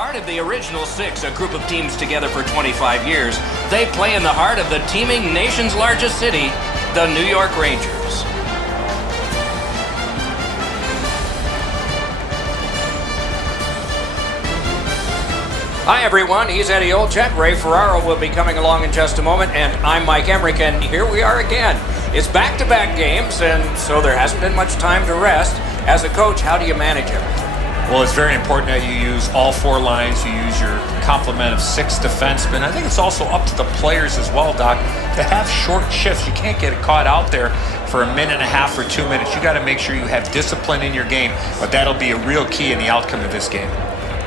Part of the original six, a group of teams together for 25 years, they play in the heart of the teeming nation's largest city, the New York Rangers. Hi everyone, he's Eddie Olczyk. Ray Ferraro will be coming along in just a moment, and I'm Mike Emmerich, and here we are again. It's back-to-back games, and so there hasn't been much time to rest. As a coach, how do you manage everything? Well, it's very important that you use all four lines. You use your complement of six defensemen. I think it's also up to the players as well, Doc, to have short shifts. You can't get caught out there for a minute and a half or 2 minutes. You got to make sure you have discipline in your game, but that'll be a real key in the outcome of this game.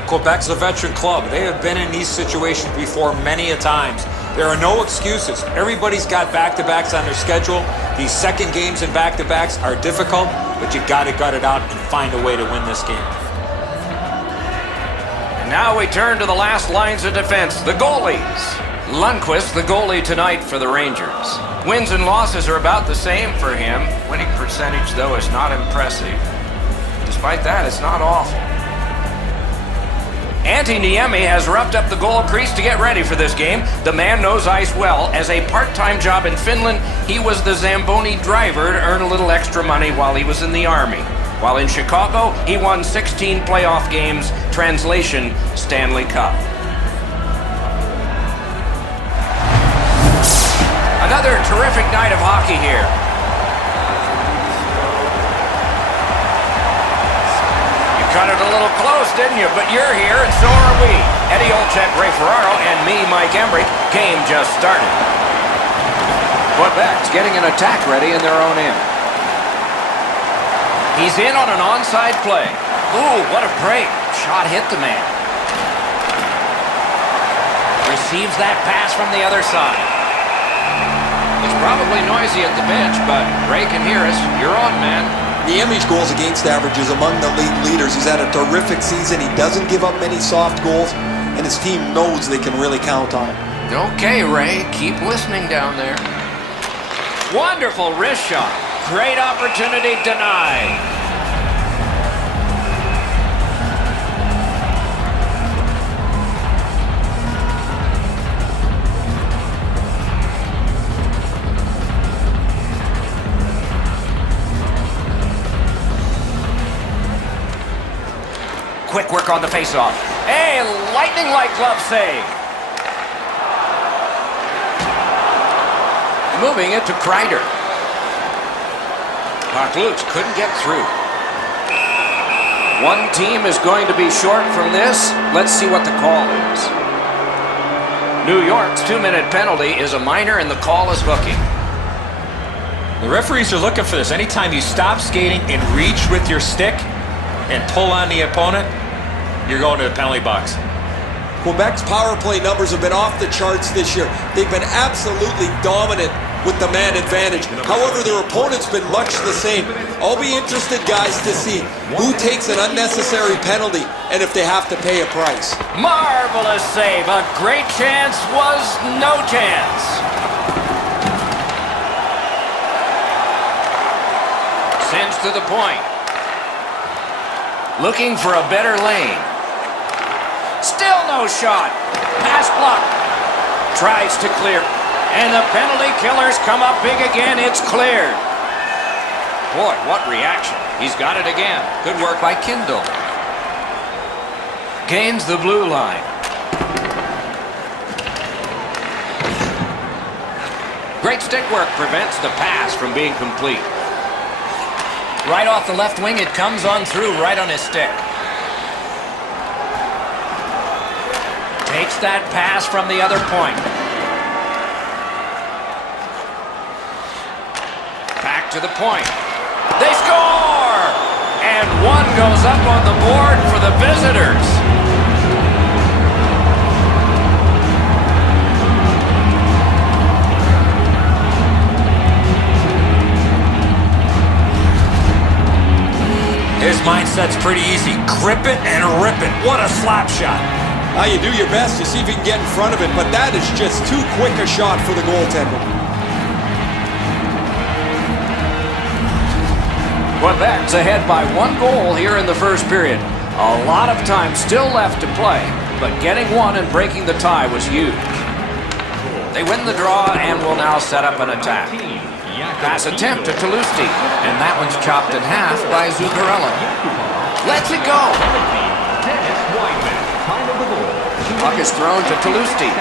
Quebec's a veteran club. They have been in these situations before many a times. There are no excuses. Everybody's got back-to-backs on their schedule. These second games and back-to-backs are difficult, but you got to gut it out and find a way to win this game. And now we turn to the last lines of defense, the goalies. Lundqvist, the goalie tonight for the Rangers. Wins and losses are about the same for him. Winning percentage, though, is not impressive. Despite that, it's not awful. Antti Niemi has roughed up the goal crease to get ready for this game. The man knows ice well. As a part-time job in Finland, he was the Zamboni driver to earn a little extra money while he was in the Army. While in Chicago, he won 16 playoff games, translation, Stanley Cup. Another terrific night of hockey here. Cut it a little close, didn't you? But you're here, and so are we. Eddie Olczyk, Ray Ferraro, and me, Mike Emmerich. Game just started. Quebec's getting an attack ready in their own end. He's in on an onside play. Ooh, what a break. Shot hit the man. Receives that pass from the other side. It's probably noisy at the bench, but Ray can hear us. You're on, man. Niemi's goals against average is among the league leaders. He's had a terrific season. He doesn't give up many soft goals, and his team knows they can really count on him. Okay, Ray, keep listening down there. Wonderful wrist shot. Great opportunity denied. Quick work on the faceoff. A lightning-like glove save. Moving it to Kreider. Puck loose, couldn't get through. One team is going to be short from this. Let's see what the call is. New York's 2-minute penalty is a minor, and the call is hooking. The referees are looking for this. Anytime you stop skating and reach with your stick and pull on the opponent, you're going to the penalty box. Quebec's power play numbers have been off the charts this year. They've been absolutely dominant with the man advantage. However, their opponent's been much the same. I'll be interested, guys, to see who takes an unnecessary penalty and if they have to pay a price. Marvelous save. A great chance was no chance. Sends to the point. Looking for a better lane. Still no shot. Pass blocked. Tries to clear. And the penalty killers come up big again. It's cleared. Boy, what reaction. He's got it again. Good work by Kindle. Gains the blue line. Great stick work prevents the pass from being complete. Right off the left wing, it comes on through right on his stick. Takes that pass from the other point. Back to the point. They score! And one goes up on the board for the visitors. His mindset's pretty easy. Grip it and rip it. What a slap shot. You do your best to see if you can get in front of it, but that is just too quick a shot for the goaltender. Quebec's ahead by 1 goal here in the first period. A lot of time still left to play. but getting one and breaking the tie was huge. They win the draw and will now set up an attack. Pass attempt to Tulosti, and that one's chopped in half by Zuccarello. Lets it go. Puck is thrown to Tulosti,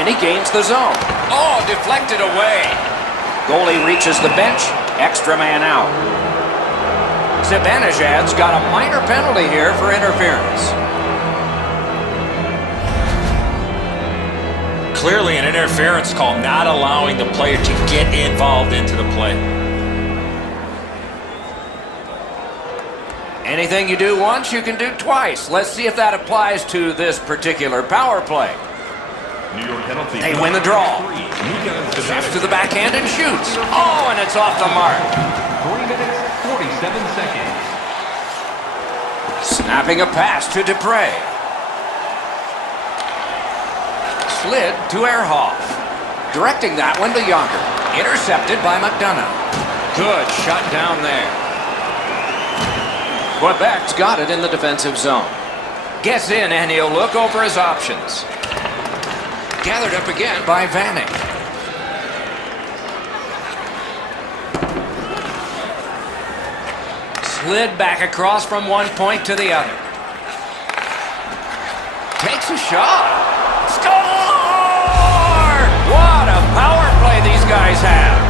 and he gains the zone. Oh, deflected away. Goalie reaches the bench, extra man out. Zibanejad's got a minor penalty here for interference. Clearly an interference call, not allowing the player to get involved into the play. Anything you do once, you can do twice. Let's see if that applies to this particular power play. They win the draw. Shifts to the backhand and shoots. Oh, and it's off the mark. 3 minutes, 47 seconds. Snapping a pass to Dupre. Slid to Ehrhoff. Directing that one to Younger. Intercepted by McDonough. Good shut down there. Quebec's got it in the defensive zone. Gets in and he'll look over his options. Gathered up again by Vanek. Slid back across from one point to the other. Takes a shot. Score! What a power play these guys have.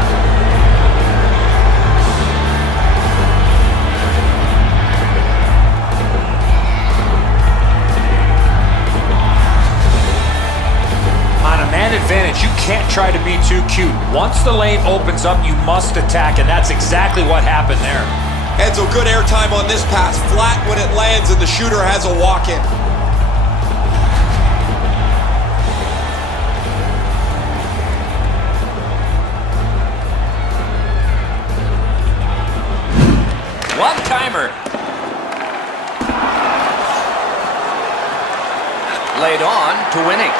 On a man advantage, you can't try to be too cute. Once the lane opens up, you must attack, and that's exactly what happened there. Enzo, good airtime on this pass. Flat when it lands, and the shooter has a walk-in. One-timer. Laid on to Winnick.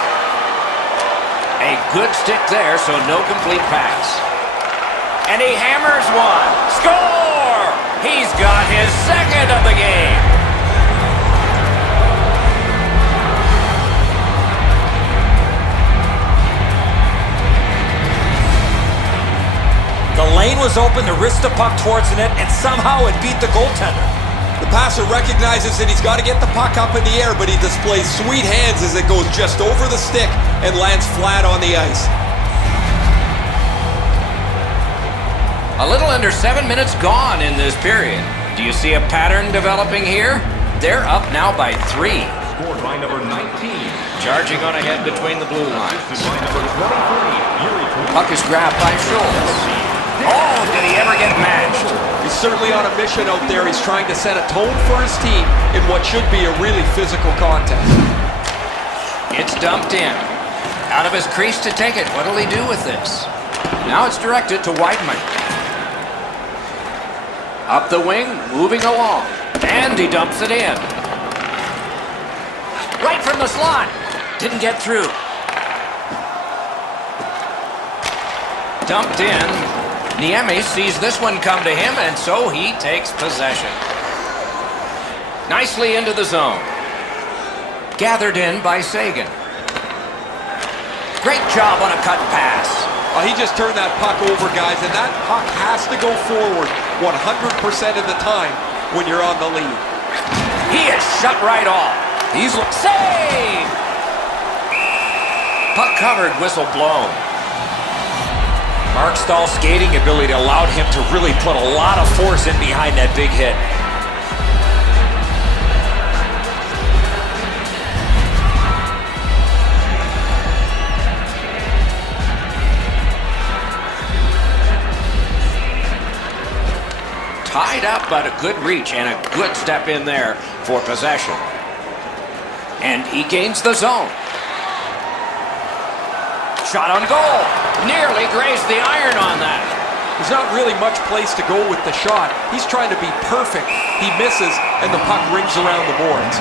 A good stick there, so no complete pass. And he hammers one. Score! He's got his second of the game. The lane was open to wrist the puck towards the net, and somehow it beat the goaltender. The passer recognizes that he's got to get the puck up in the air, but he displays sweet hands as it goes just over the stick and lands flat on the ice. A little under 7 minutes gone in this period. Do you see a pattern developing here? They're up now by 3. Scored by number 19. Charging on ahead between the blue lines. By number 23, Yuri. Puck is grabbed by Schultz. Oh, did he ever get matched? He's certainly on a mission out there. He's trying to set a tone for his team in what should be a really physical contest. It's dumped in. Out of his crease to take it. What'll he do with this? Now it's directed to Weidman. Up the wing, moving along. And he dumps it in. Right from the slot. Didn't get through. Dumped in. Niemi sees this one come to him, and so he takes possession. Nicely into the zone. Gathered in by Sagan. Great job on a cut pass. He just turned that puck over, guys, and that puck has to go forward 100% of the time when you're on the lead. He is shut right off. He's save! Puck covered, whistle blown. Mark Stahl's skating ability allowed him to really put a lot of force in behind that big hit. Tied up, but a good reach and a good step in there for possession. And he gains the zone. Shot on goal. Nearly grazed the iron on that. There's not really much place to go with the shot. He's trying to be perfect. He misses, and the puck rings around the boards.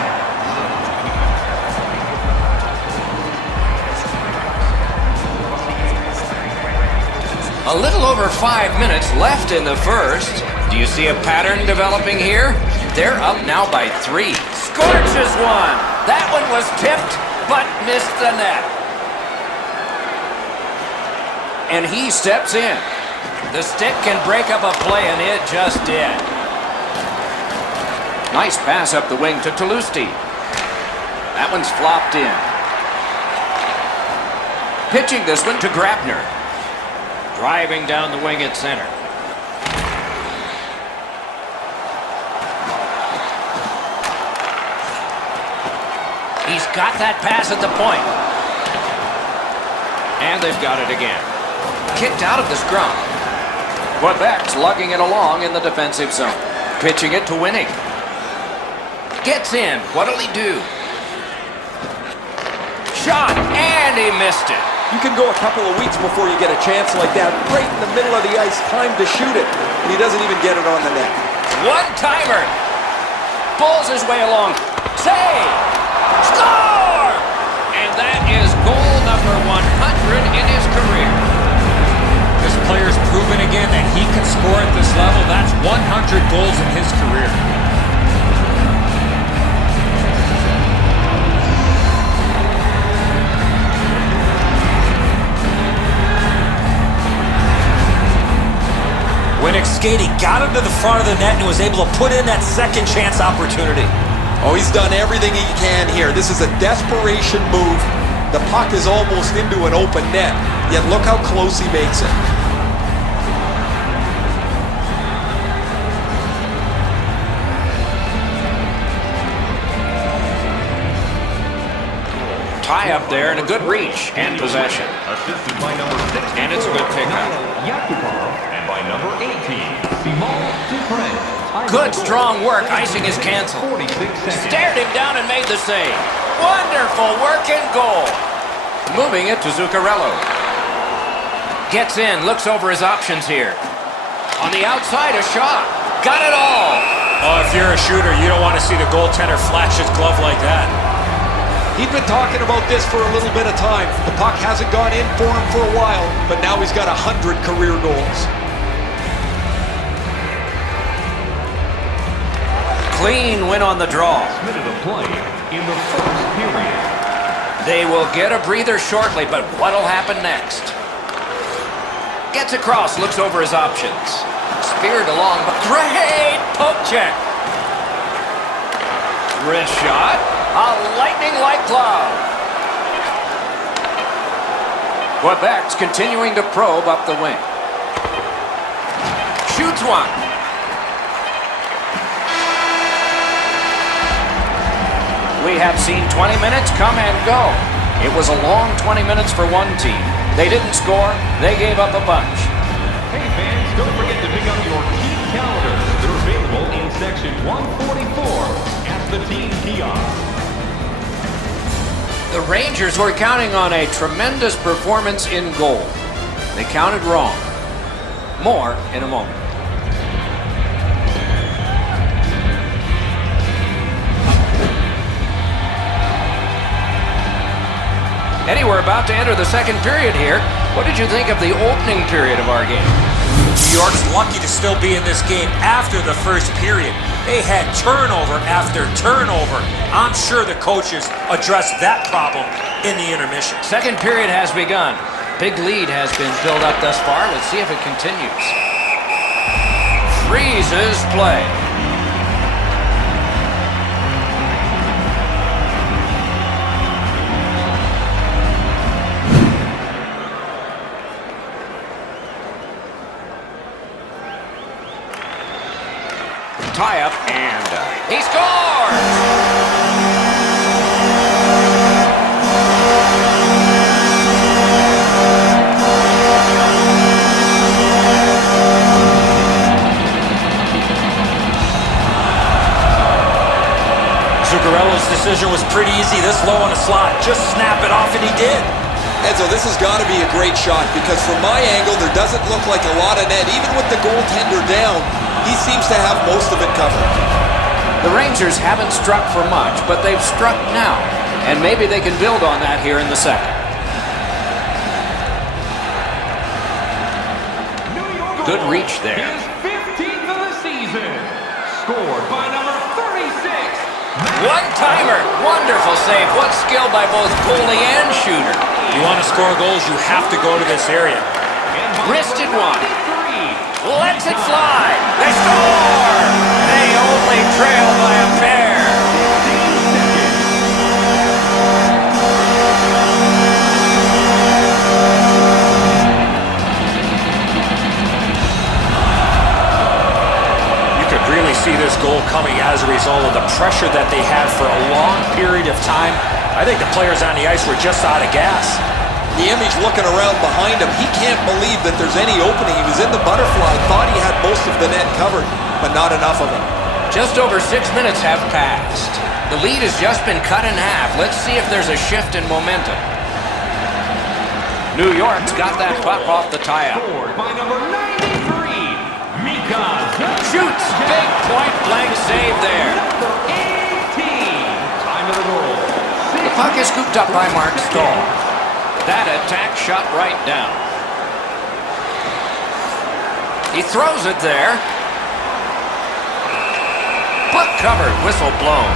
A little over 5 minutes left in the first. Do you see a pattern developing here? They're up now by 3. Scorches one. That one was tipped, but missed the net. And he steps in. The stick can break up a play, and it just did. Nice pass up the wing to Toulousti. That one's flopped in. Pitching this one to Grabner. Driving down the wing at center. He's got that pass at the point. And they've got it again. Kicked out of the scrum. Quebec's lugging it along in the defensive zone. Pitching it to Winning. Gets in. What'll he do? Shot, and he missed it. You can go a couple of weeks before you get a chance like that. Right in the middle of the ice, time to shoot it. And he doesn't even get it on the net. One-timer. Pulls his way along. Save! Score! And that is goal number 100 in his career. This player's proven again that he can score at this level. That's 100 goals in his career. Winnick skating, got him to the front of the net and was able to put in that second chance opportunity. Oh, he's done everything he can here. This is a desperation move. The puck is almost into an open net, yet look how close he makes it. Tie up there and a good reach and possession. Assisted by number 6. And it's a good pickup. Yakupov. And by number 18, Simon Dupre. Good strong work. Icing is canceled. 46 seconds. Stared him down and made the save. Wonderful work and goal. Moving it to Zuccarello. Gets in, looks over his options here. On the outside, a shot. Got it all. Oh, if you're a shooter, you don't want to see the goaltender flash his glove like that. He'd been talking about this for a little bit of time. The puck hasn't gone in for him for a while, but now he's got 100 career goals. Clean win on the draw. Minute of play in the first period. They will get a breather shortly, but what'll happen next? Gets across, looks over his options. Speared along, but great poke check. Wrist shot. A lightning-like cloud. Quebec's continuing to probe up the wing. Shoots one. We have seen 20 minutes come and go. It was a long 20 minutes for one team. They didn't score. They gave up a bunch. Hey fans, don't forget to pick up your team calendars. They're available in section 144 at the team kiosk. The Rangers were counting on a tremendous performance in goal. They counted wrong. More in a moment. Eddie, we're about to enter the second period here. What did you think of the opening period of our game? New York's lucky to still be in this game after the first period. They had turnover after turnover. I'm sure the coaches addressed that problem in the intermission. Second period has begun. Big lead has been built up thus far. Let's see if it continues. Freezes play. Tie up, and he scores! Zuccarello's decision was pretty easy. This low on the slot, just snap it off, and he did. Enzo, this has got to be a great shot because from my angle, there doesn't look like a lot of net. Even with the goaltender down, he seems to have most of it covered. The Rangers haven't struck for much, but they've struck now. And maybe they can build on that here in the second. Good reach there. His 15th of the season. Scored by number 36, One-timer. Wonderful save. What skill by both goalie and shooter. You want to score goals, you have to go to this area. Wristed one. Lets it fly. They score! They only trail by a pair. You could really see this goal coming as a result of the pressure that they had for a long period of time. I think the players on the ice were just out of gas. Niemi's looking around behind him. He can't believe that there's any opening. He was in the butterfly, thought he had most of the net covered, but not enough of it. Just over 6 minutes have passed. The lead has just been cut in half. Let's see if there's a shift in momentum. New York's got that puck off the tie-up. Scored by number 93, Mika. Shoots. Big point-blank save there. Number 18. Time of the goal. The puck is scooped up by Mark Stahl. That attack shot right down. He throws it there. Puck covered, whistle blown.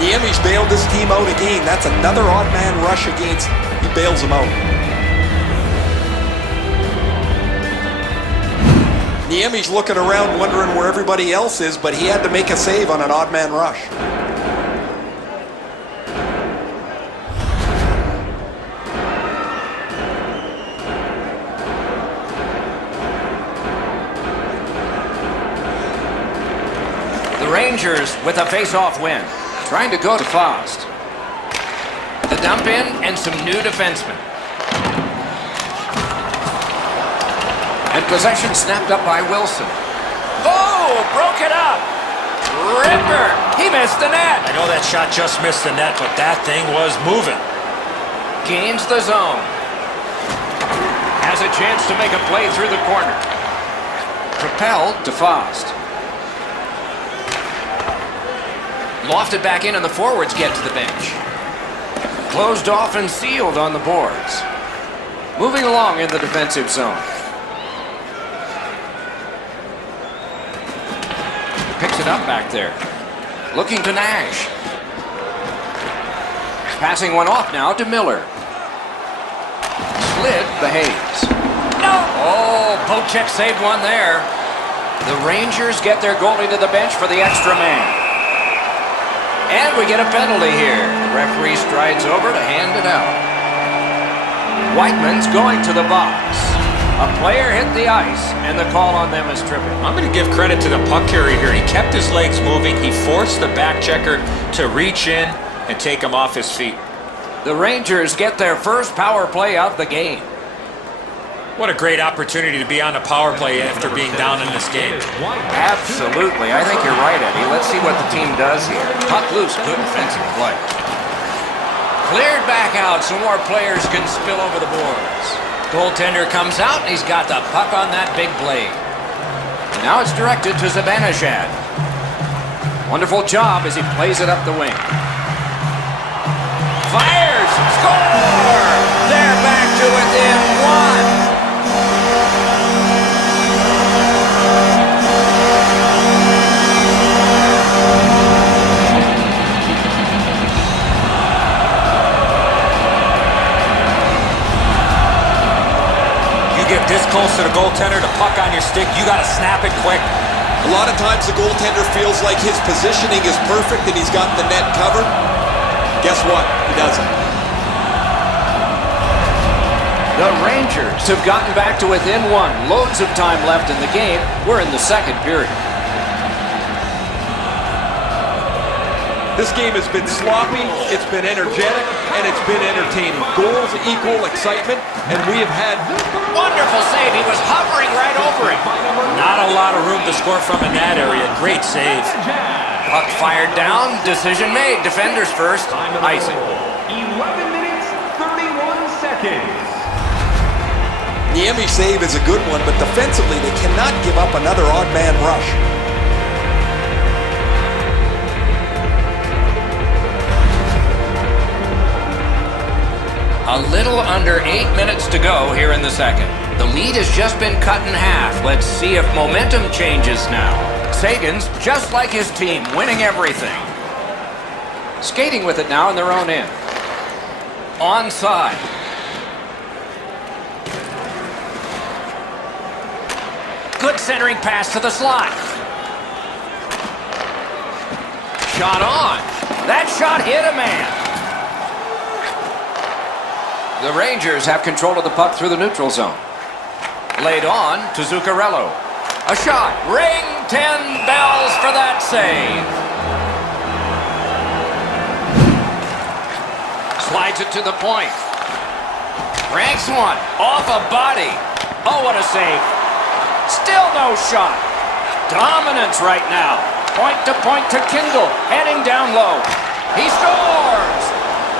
Niemi's bailed his team out again. That's another odd man rush against. He bails him out. Niemi's looking around wondering where everybody else is, but he had to make a save on an odd man rush. The Rangers with a face-off win. Trying to go to Faust. The dump in and some new defensemen. And possession snapped up by Wilson. Oh, broke it up. Ripper. He missed the net. I know that shot just missed the net, but that thing was moving. Gains the zone. Has a chance to make a play through the corner. Propelled to Faust. Lofted back in and the forwards get to the bench. Closed off and sealed on the boards. Moving along in the defensive zone. Picks it up back there. Looking to Nash. Passing one off now to Miller. Slid behaves. No! Oh, Bocek saved one there. The Rangers get their goalie to the bench for the extra man. And we get a penalty here. The referee strides over to hand it out. Whiteman's going to the box. A player hit the ice, and the call on them is tripping. I'm going to give credit to the puck carrier here. He kept his legs moving. He forced the back checker to reach in and take him off his feet. The Rangers get their first power play of the game. What a great opportunity to be on a power play after being down in this game. Absolutely. I think you're right, Eddie. Let's see what the team does here. Puck loose. Good defensive play. Cleared back out so more players can spill over the boards. Goaltender comes out, and he's got the puck on that big blade. Now it's directed to Zibanejad. Wonderful job as he plays it up the wing. Fires! Score! They're back to within one. Get this close to the goaltender, the puck on your stick, you got to snap it quick. A lot of times the goaltender feels like his positioning is perfect and he's got the net covered. Guess what? He doesn't. The Rangers have gotten back to within one. Loads of time left in the game. We're in the second period. This game has been sloppy, it's been energetic, and it's been entertaining. Goals equal excitement, and we have had... Wonderful save. He was hovering right over him. Not a lot of room to score from in that area. Great save. Puck fired down. Decision made. Defenders first. Icing. 11 minutes, 31 seconds. Niemi's save is a good one, but defensively they cannot give up another odd man rush. A little under 8 minutes to go here in the second. The lead has just been cut in half. Let's see if momentum changes now. Sagan's just like his team, winning everything. Skating with it now in their own end. Onside. Good centering pass to the slot. Shot on. That shot hit a man. The Rangers have control of the puck through the neutral zone. Laid on to Zuccarello. A shot. Ring 10 bells for that save. Slides it to the point. Ranks one. Off a body. Oh, what a save. Still no shot. Dominance right now. Point to Kindle. Heading down low. He scores.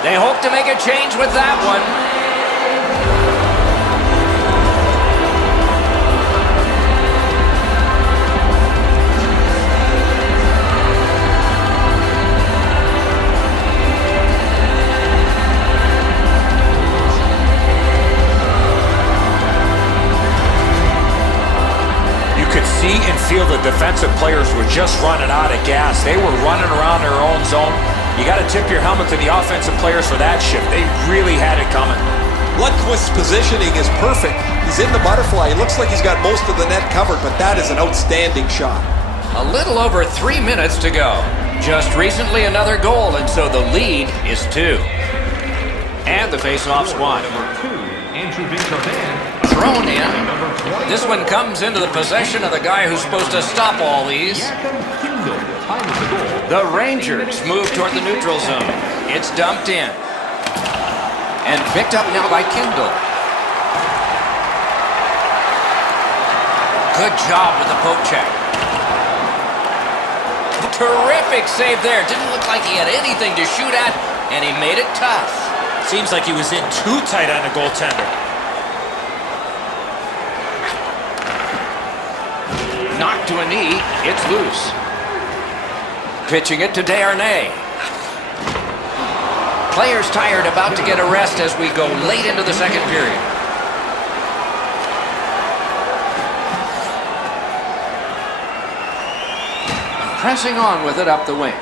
They hope to make a change with that one. See and feel the defensive players were just running out of gas. They were running around their own zone. You got to tip your helmet to the offensive players for that shift. They really had it coming. Lundqvist's positioning is perfect. He's in the butterfly. It looks like he's got most of the net covered, but that is an outstanding shot. A little over 3 minutes to go. Just recently another goal, and so the lead is 2. And the faceoff's won. Thrown in. This one comes into the possession of the guy who's supposed to stop all these. The Rangers move toward the neutral zone. It's dumped in. And picked up now by Kindle. Good job with the poke check. Terrific save there. Didn't look like he had anything to shoot at, and he made it tough. Seems like he was in too tight on the goaltender. Knocked to a knee, it's loose. Pitching it to Desharnais. Players tired, about to get a rest as we go late into the second period. Pressing on with it up the wing.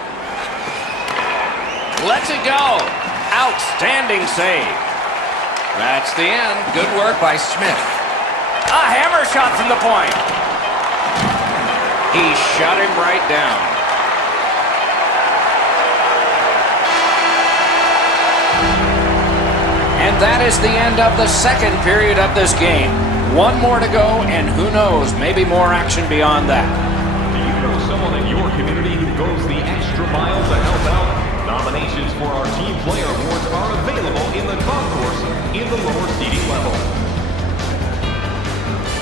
Lets it go. Outstanding save. That's the end. Good work by Smith. A hammer shot from the point. He shut him right down. And that is the end of the second period of this game. One more to go, and who knows, maybe more action beyond that. Do you know someone in your community who goes the extra mile to help out? Nominations for our Team Player Awards are available in the concourse in the lower seating level.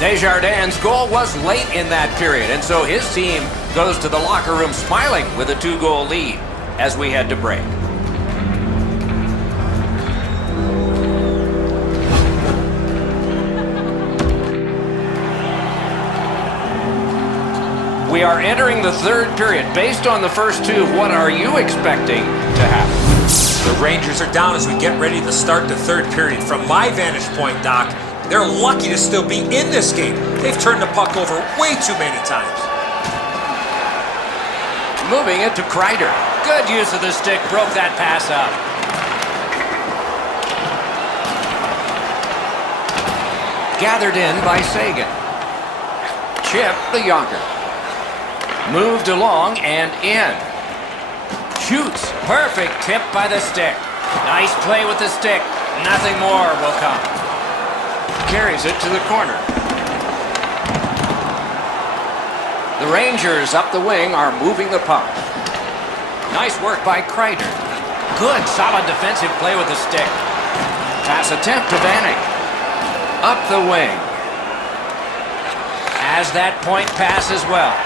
Desjardins' goal was late in that period, and so his team goes to the locker room smiling with a 2-goal lead as we head to break. We are entering the third period. Based on the first two, what are you expecting to happen? The Rangers are down as we get ready to start the third period. From my vantage point, Doc, they're lucky to still be in this game. They've turned the puck over way too many times. Moving it to Kreider. Good use of the stick, broke that pass up. Gathered in by Sagan. Chip the Yonker. Moved along and in. Shoots. Perfect tip by the stick. Nice play with the stick. Nothing more will come. Carries it to the corner. The Rangers up the wing are moving the puck. Nice work by Kreider. Good, solid defensive play with the stick. Pass attempt to Vanek. Up the wing. Has that point pass as well.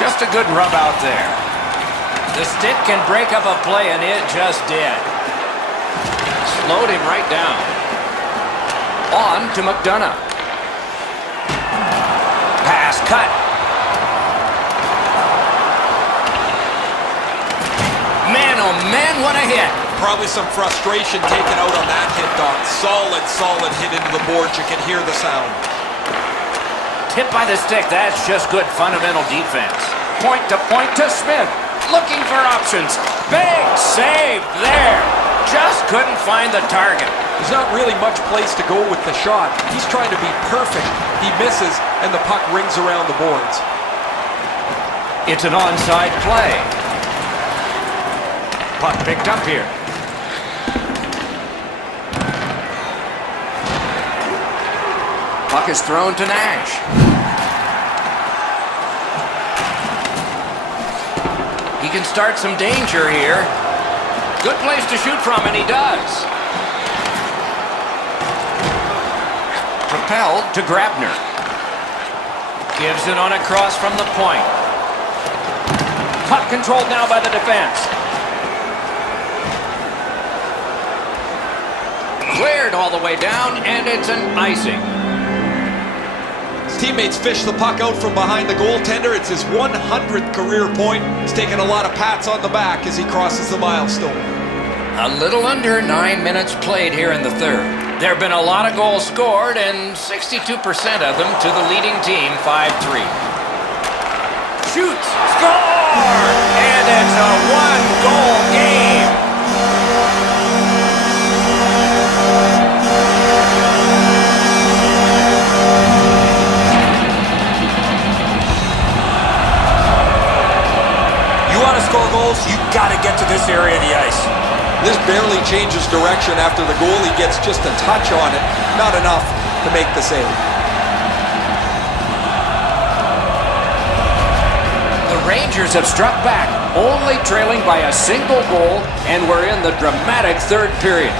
Just a good rub out there. The stick can break up a play, and it just did. Slowed him right down. On to McDonough. Pass cut. Man, oh man, what a hit. Probably some frustration taken out on that hit, Doc. Solid hit into the boards. You can hear the sound. Tip by the stick. That's just good fundamental defense. Point to Smith. Looking for options. Big save there. Just couldn't find the target. There's not really much place to go with the shot. He's trying to be perfect. He misses, and the puck rings around the boards. It's an onside play. Puck picked up here. Puck is thrown to Nash. He can start some danger here. Good place to shoot from, and he does. Propelled to Grabner. Gives it on a cross from the point. Puck controlled now by the defense. Cleared all the way down, and it's an icing. His teammates fish the puck out from behind the goaltender. It's his 100th career point. He's taking a lot of pats on the back as he crosses the milestone. A little under 9 minutes played here in the third. There have been a lot of goals scored, and 62% of them to the leading team, 5-3. Shoots, score! And it's a one-goal game. You want to score goals, you got to get to this area of the ice. This barely changes direction after the goalie gets just a touch on it. Not enough to make the save. The Rangers have struck back, only trailing by a single goal, and we're in the dramatic third period.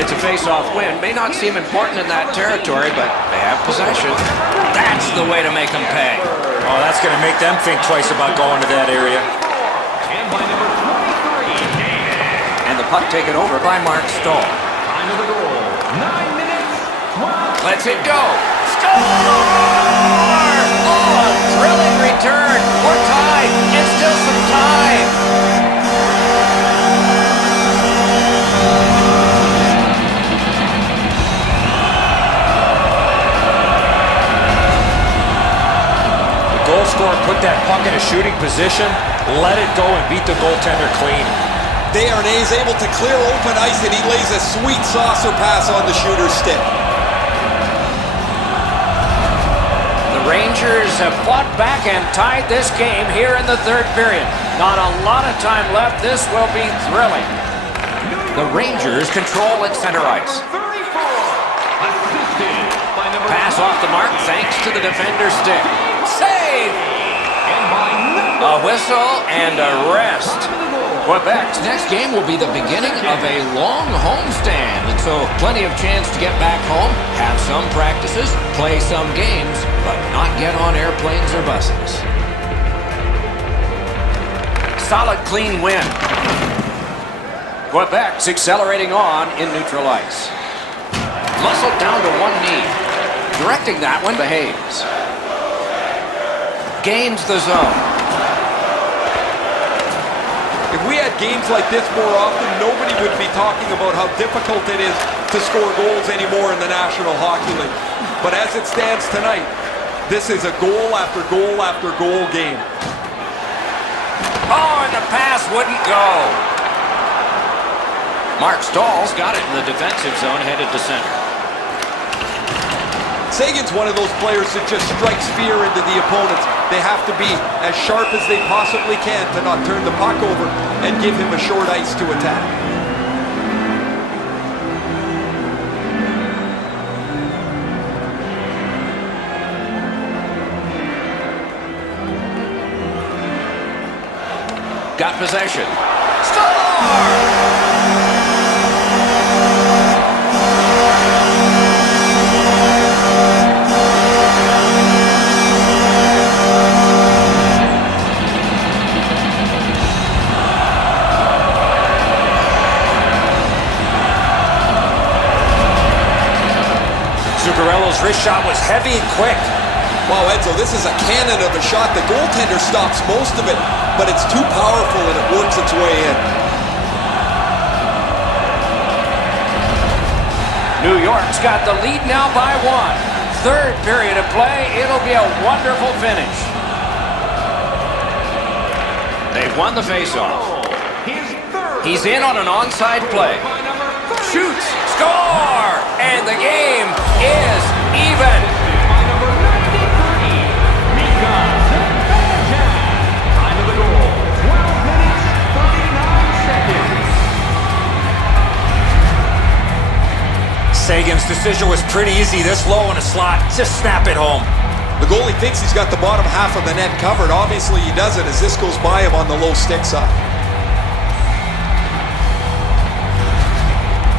It's a face-off win. May not seem important in that territory, but they have possession. That's the way to make them pay. Oh, that's going to make them think twice about going to that area. And by number 23, David. And the puck taken over by Mark Stahl. Time of the goal, 9 minutes, 12. Let's it go. Score! Oh, a thrilling return. We're tied, and still some time. Goal scorer put that puck in a shooting position, let it go, and beat the goaltender clean. Desharnais able to clear open ice, and he lays a sweet saucer pass on the shooter's stick. The Rangers have fought back and tied this game here in the third period. Not a lot of time left. This will be thrilling. The Rangers control at center ice. 34, assisted by number Pass off the mark thanks to the defender's stick. Save! and by number A whistle and a rest. Quebec's next game will be the beginning of a long homestand, and so plenty of chance to get back home, have some practices, play some games, but not get on airplanes or buses. Solid, clean win. Quebec's accelerating on in neutral ice. Muscled down to one knee. Directing that one, Behaves. Gains the zone. If we had games like this more often, nobody would be talking about how difficult it is to score goals anymore in the National Hockey League. But as it stands tonight, this is a goal after goal after goal game. Oh, and the pass wouldn't go. Mark Stahl's got it in the defensive zone, headed to center. Sagan's one of those players that just strikes fear into the opponents. They have to be as sharp as they possibly can to not turn the puck over and give him a short ice to attack. Got possession. Score! Zuccarello's wrist shot was heavy and quick. Wow, Edzo, this is a cannon of a shot. The goaltender stops most of it, but it's too powerful and it works its way in. New York's got the lead now by 1. Third period of play. It'll be a wonderful finish. They've won the faceoff. He's in on an onside play. Shoots, score, and the game is even. Time of the goal, 12 minutes, 39 seconds. Sagan's decision was pretty easy. This low in a slot, just snap it home. The goalie thinks he's got the bottom half of the net covered. Obviously he doesn't as this goes by him on the low stick side.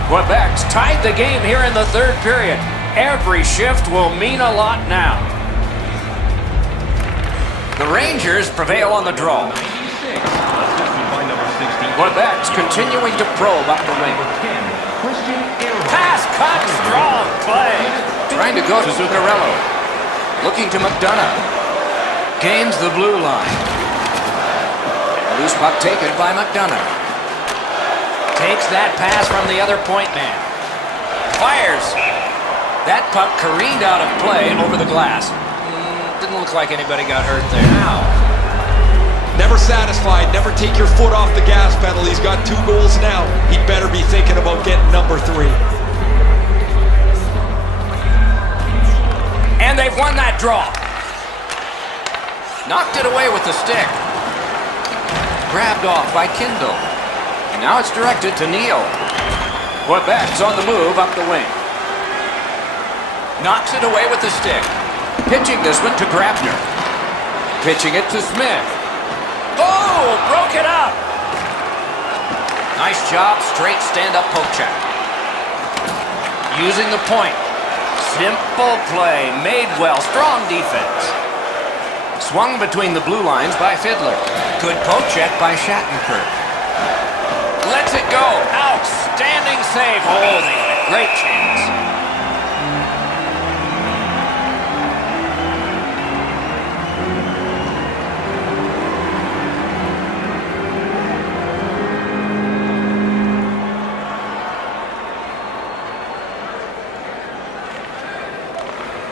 Quebec's tied the game here in the third period. Every shift will mean a lot now. The Rangers prevail on the draw. Quebec's continuing to probe up the wing. Pass cut, strong play. Trying to go to Zuccarello. Looking to McDonough. Gains the blue line. Loose puck taken by McDonough. Takes that pass from the other point man. Fires. That puck careened out of play over the glass. Didn't look like anybody got hurt there. Now. Never satisfied. Never take your foot off the gas pedal. He's got 2 goals now. He'd better be thinking about getting number 3. And they've won that draw. Knocked it away with the stick. Grabbed off by Kindle. And now it's directed to Neal. Quebec's on the move up the wing. Knocks it away with the stick. Pitching this one to Grabner. Pitching it to Smith. Oh, broke it up. Nice job, straight stand-up poke check. Using the point. Simple play, made well, strong defense. Swung between the blue lines by Fiddler. Good poke check by Shattenkirk. Lets it go, outstanding save. Oh, they had a great chance.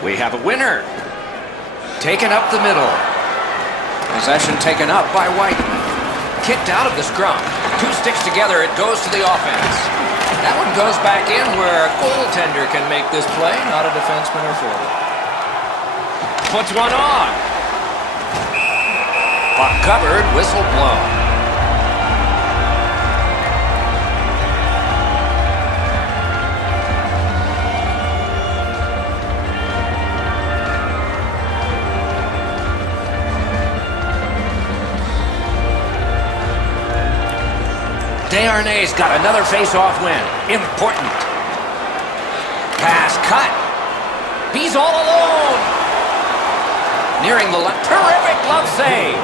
We have a winner. Taken up the middle. Possession taken up by Whiteman. Kicked out of the scrum. 2 sticks together, it goes to the offense. That one goes back in where a goaltender can make this play, not a defenseman or forward. Puts one on. Puck covered, whistle blown. Desharnais got another face-off win. Important. Pass cut. He's all alone. Nearing the left. Terrific glove save.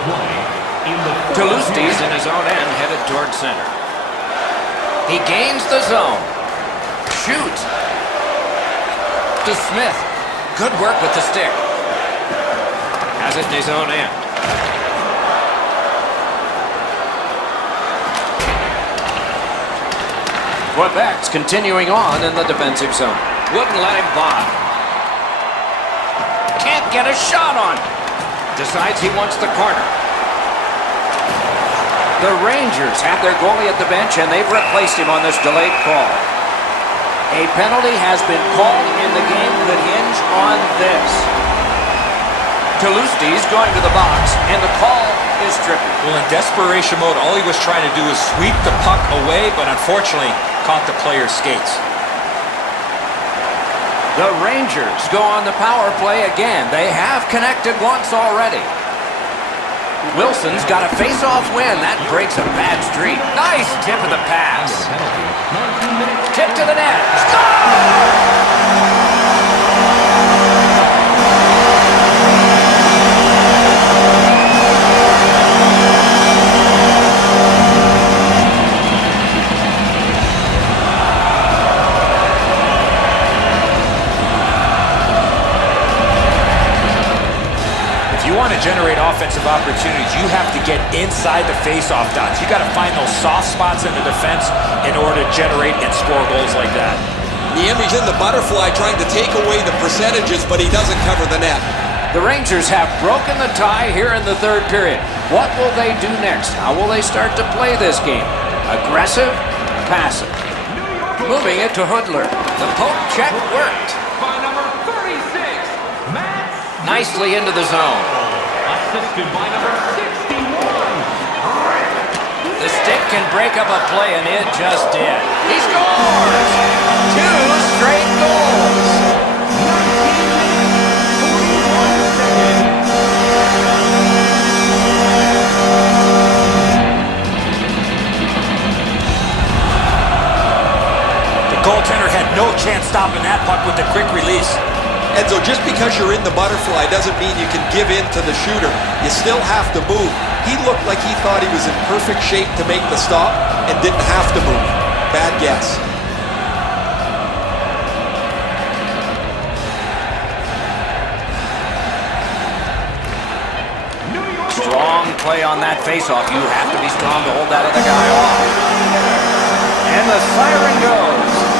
Toulousti's in his own end, headed towards center. He gains the zone. Shoots. To Smith. Good work with the stick. Has it in his own end. Quebec's continuing on in the defensive zone. Wouldn't let him by. Can't get a shot on. Decides he wants the corner. The Rangers have their goalie at the bench and they've replaced him on this delayed call. A penalty has been called and the game could hinge on this. Toulousti's going to the box and the call is tripping. Well, in desperation mode, all he was trying to do was sweep the puck away, but unfortunately caught the player's skates. The Rangers go on the power play again. They have connected once already. Wilson's got a face-off win. That breaks a bad streak. Nice tip of the pass. Tip to the net. Score! offensive opportunities, you have to get inside the face-off dots. You got to find those soft spots in the defense in order to generate and score goals like that. Niemi's in the butterfly trying to take away the percentages, but he doesn't cover the net. The Rangers have broken the tie here in the third period. What will they do next? How will they start to play this game? Aggressive? Passive? Moving it to Hoodler. The poke check worked. By number 36, Matt. Nicely into the zone. Assisted by number 61. The stick can break up a play, and it just did. He scores! 2 straight goals. 19 minutes, 41 seconds. The goaltender had no chance stopping that puck with the quick release. Enzo, just because you're in the butterfly doesn't mean you can give in to the shooter. You still have to move. He looked like he thought he was in perfect shape to make the stop and didn't have to move. Bad guess. Strong play on that faceoff. You have to be strong to hold that other guy off. And the siren goes.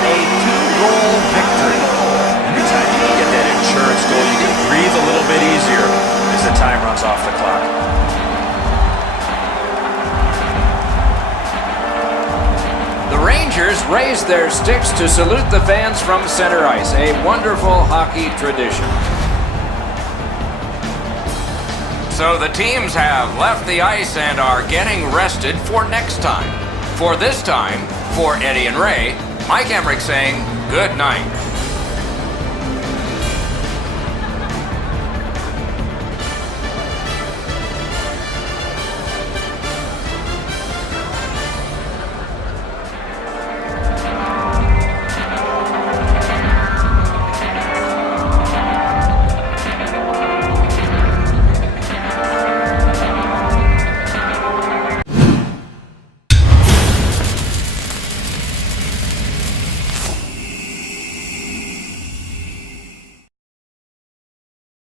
A 2-goal victory. Anytime you can get that insurance goal, you can breathe a little bit easier as the time runs off the clock. The Rangers raised their sticks to salute the fans from center ice. A wonderful hockey tradition. So the teams have left the ice and are getting rested for next time. For this time, for Eddie and Ray, Mike Emmerich saying good night.